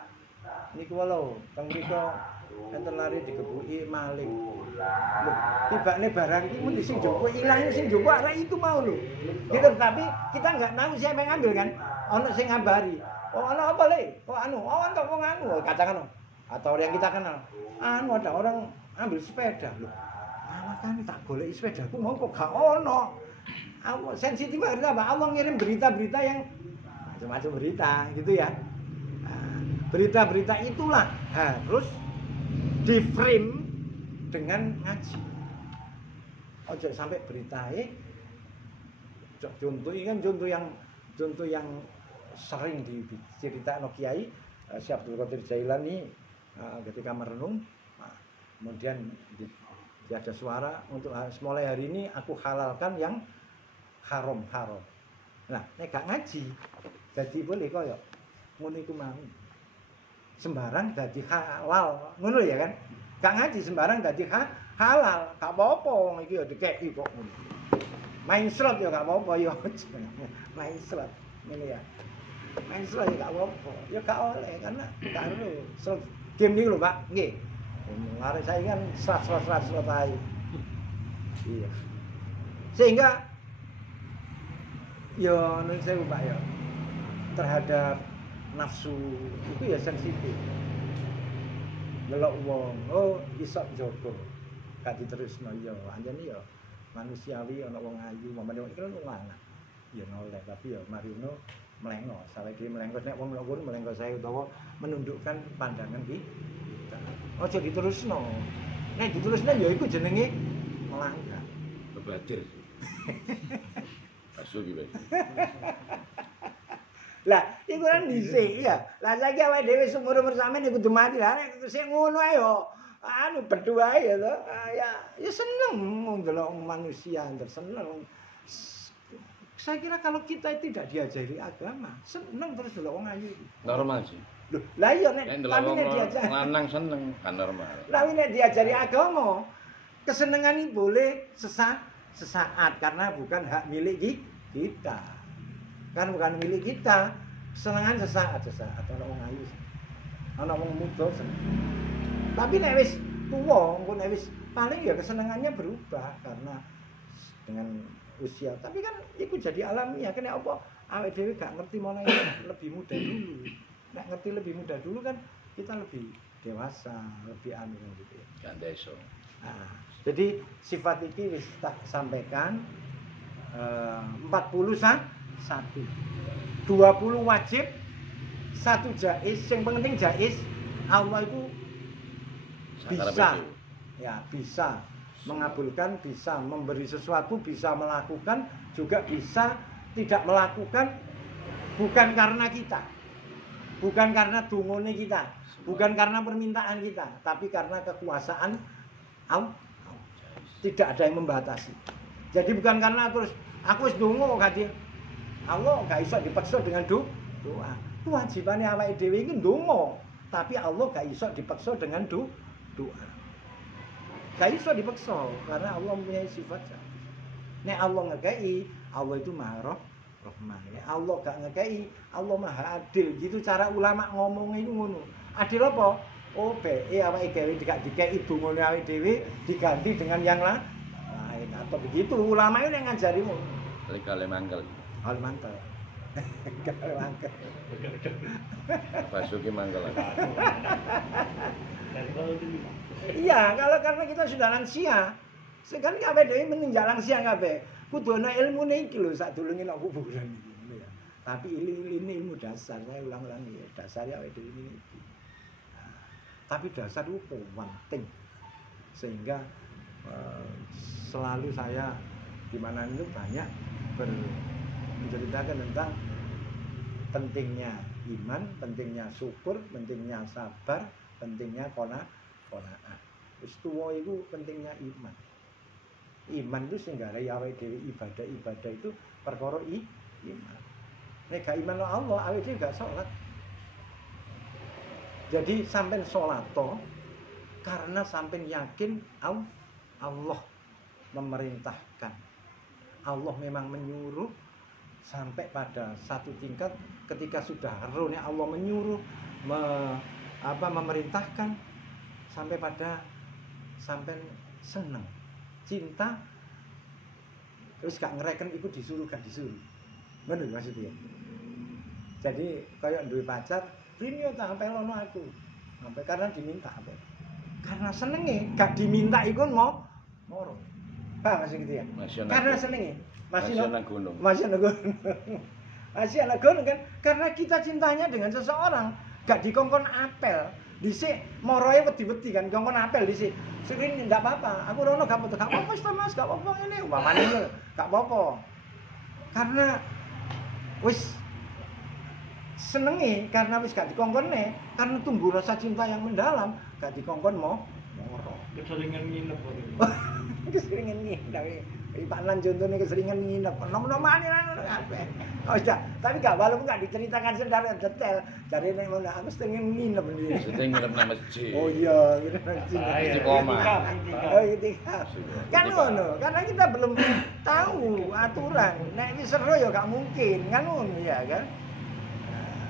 niku walau teng mriko enten lari digebuki maling. Lho, tibane barang iki mun sing jowo ilang sing jowo arek itu mau lho. Gitu tapi kita enggak tahu siapa yang ngambil kan. Ono sing ngabari. Oh, ono apa le? Oh anu, ono wong anu katakan atau yang kita kenal. Anu ada orang ambil sepeda lho. Makane tak goleki sepedaku mau kok gak ono. Sensitif akhirnya apa? Allah ngirim berita-berita yang macam-macam berita gitu ya. Berita-berita itulah harus di frame dengan ngaji. Ojo sampai beritae contoh ini kan contoh yang sering diceritakan Kiai Syekh Abdul Qadir Jailani ketika merenung kemudian ada suara untuk mulai hari ini aku halalkan yang haram. Nah, nek gak ngaji dadi boleh koyo ngono iku mau. Sembarang dadi halal, ngono ya kan? Gak ngaji sembarang dadi halal, gak apa-apa wong iki ya dikeki kok ngono. Main slot ya gak apa-apa ya. Main slot ngene ya. Main slot ya gak apa-apa. Ya gak oleh karena karo slot game niku lho, Pak. Nggih. Arek saya kan slot ae. Iya. Sehingga ya nun sewu Pak ya. Terhadap nafsu itu ya sensitif. Delok wong, iso njogo. Gak diterusno ya, anjene ya manusiawi ana wong ayu, mamane iki kan wong lanang. ya noleh, tapi ya mari ngono melengos, awake dhewe melengos nek wong ngono melengos saya utawa menundukkan pandangan kita. Aja diterusno. Nek diterusno ya iku jenenge melanggar. Kebadir. Asu iki wis. Lah, iku kan dhisik ya. Lah saiki awake dhewe seumur-umur sampeyan ya kudu mati. Lah nek sing ngono ae yo anu berdua ya to. Ya seneng ndelok manusia seneng. Saya kira kalau kita tidak diajari agama, seneng terus delok wong ayu. Normal sih. Loh, lah iya nek tapi nek diajari lanang seneng kan normal. Tapi nek diajari agama, kesenengan ini boleh sesaat karena bukan hak milik kita. Kan bukan milik kita. Kesenengan sesaat ana wong ayu. Ana wong muda seneng. Tapi nek wis tuwa, engko nek wis paling ya kesenengannya berubah karena dengan usia. Tapi kan itu jadi alamiah. Kene apa awake dhewe gak ngerti mulai lebih muda dulu. Nek ngerti lebih muda dulu kan kita lebih dewasa, lebih anu gitu ya. Kan deso. Nah, jadi sifat iki wis tak sampaikan 41 20 wajib, 1 jaiz. Yang penting jaiz Allah itu bisa ya bisa mengabulkan, bisa memberi sesuatu, bisa melakukan, juga bisa tidak melakukan, bukan karena kita, bukan karena dungone kita, bukan karena permintaan kita, tapi karena kekuasaan Allah. Tidak ada yang membatasi. Jadi bukan karena terus aku wis ndonga kok Allah gak iso dipaksa dengan doa. Kewajibannya awake dhewe iki ndonga, tapi Allah gak iso dipaksa dengan doa. Gak iso dipaksa karena Allah mempunyai sifat. Nek Allah ngekei, Allah itu Maha Rahman. Nek Allah gak ngekei, Allah Maha Adil. Gitu cara ulama ngomongnya itu ngono. Adil apa? Oh, awake dhewe gak dikei dungane awake dhewe diganti dengan yang lain. Atau begitu ulama itu yang ngajari ngono. Kali mangkel. Hal mantap. Kali mangkel. Basuki mangkel. Iya, kalau karena kita sudah lansia, sekarang kabeh dhewe meninggal lansia kabeh. Kudu ana ilmune iki lho sadurunge nek kuburan iki ya. Tapi ini ilmu dasar, saya ulang-ulang ya, dasar ya awake dhewe iki. Tapi dasar itu penting. Sehingga selalu saya di mana itu banyak menceritakan tentang pentingnya iman, pentingnya syukur, pentingnya sabar, pentingnya qanaah. Wis tuwa iku pentingnya iman. Iman itu sing gawe awake dhewe ibadah itu perkara iman. Nek gak iman Allah, awake dhewe gak salat. Jadi sampean salat to karena sampean yakin Allah memerintahkan. Allah memang menyuruh sampai pada satu tingkat ketika sudah rohnya Allah menyuruh memerintahkan sampai pada sampai seneng cinta terus gak ngereken itu disuruh gak disuruh ngono maksudnya. Jadi kayak duwe pacar prinyo tak pelono aku sampai karena diminta apa karena senenge gak diminta iku mau moro paham masih gitu ya karena senenge masih nang gunung masih anak gunung kan karena kita cintanya dengan seseorang gak dikongkon apel dhisik moroe wedi-wedi kan kongkon apel dhisik sing ndak apa-apa aku rono gak apa-apa Mas gak apa-apa ngene umpamane gak apa-apa karena wis senenge karena wis gak dikongkone karena tumbuh rasa cinta yang mendalam gak dikongkon moro keseringan nginep keseringan nginep Pak Lan contohnya keseringan nginep nom-noman kabeh oh iya tapi gak walaupun gak diceritakan secara detail dari nek ngono aku sering nginep iki sering nginep nang masjid oh iya nginep nang masjid oh iya kan ngono karena kita belum tahu aturan nek iki seru ya gak mungkin kan ngono ya kan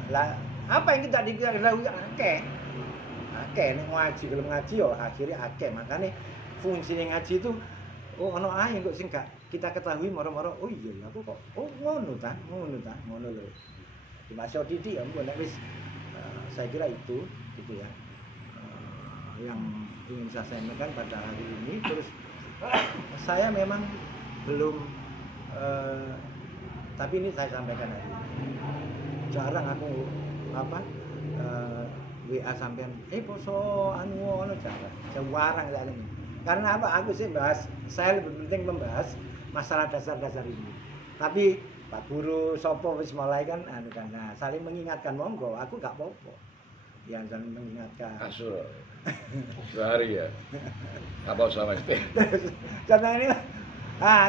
lah apa yang kita diketahui akeh nek ngaji gelem ngaji yo akhirnya akeh makanya fungsinya ngaji itu oh ono ae kok sing gak kita ketahui moro-moro oh iya aku kok oh ngono ta ngono lho dimasuk titik ya mbok nek wis saya kira itu gitu ya yang ingin saya sampaikan pada hari ini terus saya memang belum Tapi ini saya sampaikan hari ini. Jarang aku WA sampean poso anu ngono jarang. Jarang saya ini. Karena apa? Aku sih saya lebih penting membahas masalah dasar-dasar ini. Tapi Pak Guru sopo wis mulai kan anu kan. Nah, saling mengingatkan monggo, aku gak apa-apa. Ya saling mengingatkan. Asul. Sehari ya. Apa usah Mas? Contoh ini.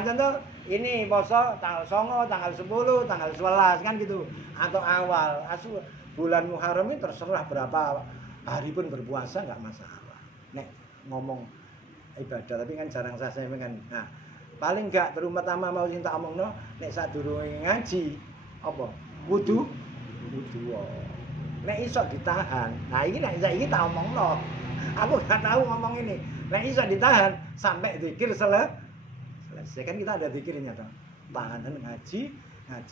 Contoh ini poso tanggal 9, tanggal 10, tanggal 11 kan gitu. Atau awal bulan Muharram ini terserah berapa hari pun berpuasa nggak masalah. Nek ngomong ibadah tapi kan jarang saya sampaikan. Nah, paling enggak terutama mau cinta omongno nek sadurunge ngaji apa? Wudu. Nek iso ditahan. Nah, iki nek saiki tak omongno. Aku enggak tahu ngomong ini. Nek iso ditahan sampai zikir selesai kan kita ada zikirnya toh. Tahanan ngaji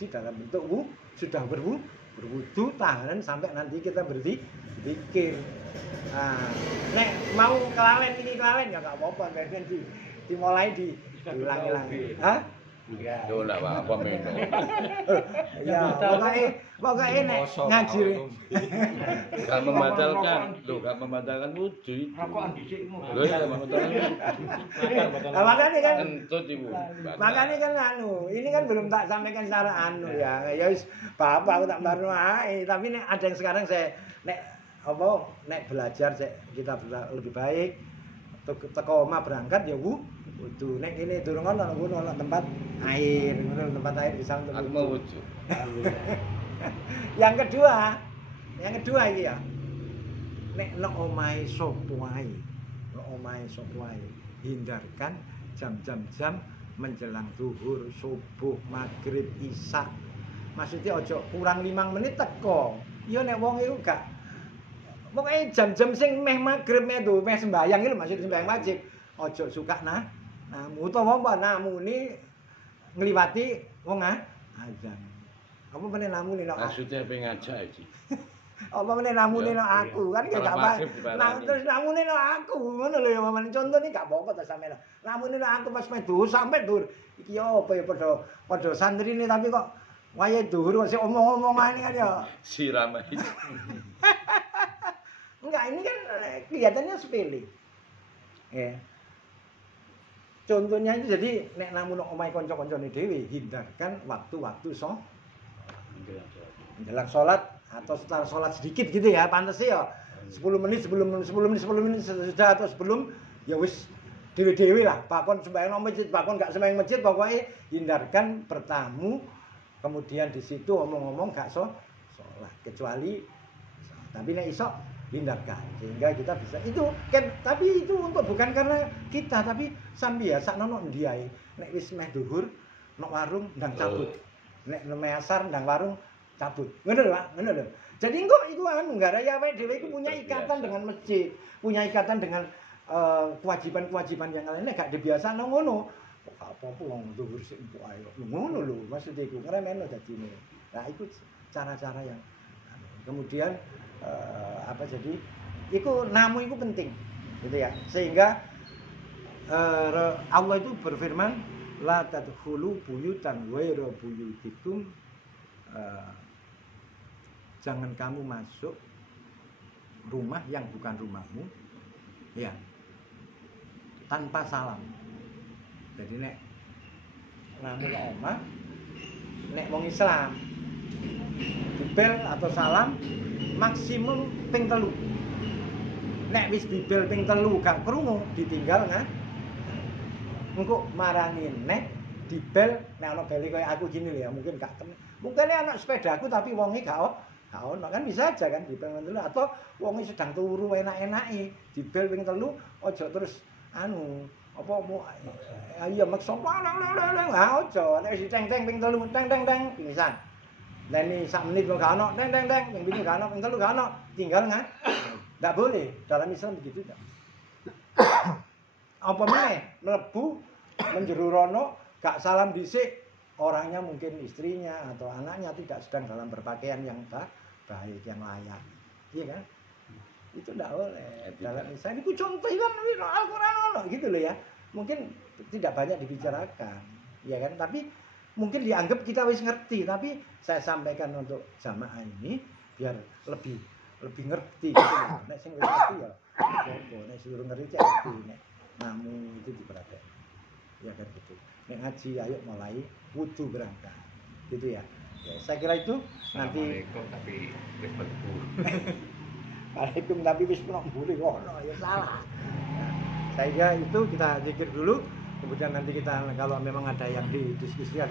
dalam bentuk sudah berwudu tahanan sampai nanti kita berzikir. Nah, nek mau kelalen ya enggak apa-apa nanti dimulai diulangi-ulangi. Hah? Yo enggak apa-apa minum. Ya, pokoknya nek ngaji. Gak membatalkan wudu itu. Rokokan dhisik ngono. Lho ya membatalkan. Makanya kan Entut ibu. makanya kan ini kan belum tak sampaikan secara ya. Ya wis Bapak aku tak baru ae, tapi nek ada yang sekarang saya nek belajar kita lebih baik teko omah berangkat ya wudu. Nek ini durung ono tempat air bisa untuk Aku mau wudu. Yang kedua iki ya. Nek omahe sapa wae, hindarkan jam-jam menjelang zuhur, subuh, maghrib, isya. Maksudnya ojo kurang 5 menit teko. Ya nek wong iku gak pokoke jam-jam sing meh maghrib itu meh sembayang iki lho maksud sembayang wajib. Ojo suka namu utawa apa namune ngliwati wong azan. Apa meneh namune nek Maksudnya pengen ngajak iki. apa meneh namune nek aku kan gak apa. Terus namune nek aku ngono lho ya mamane contoh iki gak apa-apa ta sampeyan. Namune nek aku pas medu sampe dur. Iki apa ya padha santrine tapi kok wayahe dhuwur kok sik omong-omongane kan ya. Siram itu. Enggak, ini kan kelihatannya sepele. Ya. Contohnya itu jadi nek namun omahe kanca-kancane dhewe hindarkan waktu-waktu menjelang salat atau setelah salat sedikit gitu ya, pantes ya 10 menit sudah atau sebelum ya wis dhewe-dhewe lah, bakon sembahyang nang masjid, bakon gak sembahyang masjid, pokoknya hindarkan bertamu kemudian di situ omong-omong gak salat kecuali tapi nek iso hindarkan sehingga kita bisa itu kan tapi itu untuk bukan karena kita tapi sambil ya sakno ndi ae nek wis meh dhuwur nok warung ndang cabut nek meh asar ndang warung cabut ngono lho Pak ngono lho jadi engko iku gara ya awake dhewe iku punya ikatan dengan masjid punya ikatan dengan kewajiban-kewajiban yang lainnya gak dibiasa ngono apa-apa wong dhuwur sik empuk ae ngono lho maksud iku ngremeno dadine nah iku cara-cara yang kemudian jadi itu namu itu penting gitu ya sehingga Allah itu berfirman la tadkhulu buyutan ghairu buyutikum jangan kamu masuk rumah yang bukan rumahmu ya tanpa salam jadi nek namu omah nek wong Islam bel atau salam maksimum ping 3. Nek wis dibel ping 3 gak krungu ditinggal engko marangi nek dibel nek ana beli kaya aku gini lho ya mungkin gak mungkin anak sepedaku tapi wonge gak ono kan bisa aja kan dibel ping 3 atau wonge sedang turu enak-enake dibel ping 3 aja terus apa mau ya maksa aja nek wis teng-teng ping 3 teng-teng pingsan. Lah ini 1 menit kok gak ono, deng, yang bikin gak ono, yang telu gak ono, tinggal Nggak boleh, dalam Islam begitu enggak. Apa meneh mlebu menjeru rono, gak salam dhisik, orangnya mungkin istrinya atau anaknya tidak sedang dalam berpakaian yang baik, yang layak. Iya kan? Itu enggak boleh. Dalam Islam itu contoh kan Al-Qur'an ono gitu loh ya. Mungkin tidak banyak dibicarakan, ya kan? Tapi mungkin dianggap kita wis ngerti, tapi saya sampaikan untuk jamaah ini biar lebih ngerti gitu. Nek sing wis ngerti ya apa, nek suruh ngerti cek ngerti, nek namu itu diperhatikan. Ya kan gitu. Nek ngaji ayo mulai wudu berangkat. Gitu ya. Ya, saya kira itu nanti Assalamualaikum tapi wis mlebu. Waalaikumsalam tapi wis mburi ngono ya salah. Nah, saya kira itu kita zikir dulu, kemudian nanti kita kalau memang ada yang didiskusikan.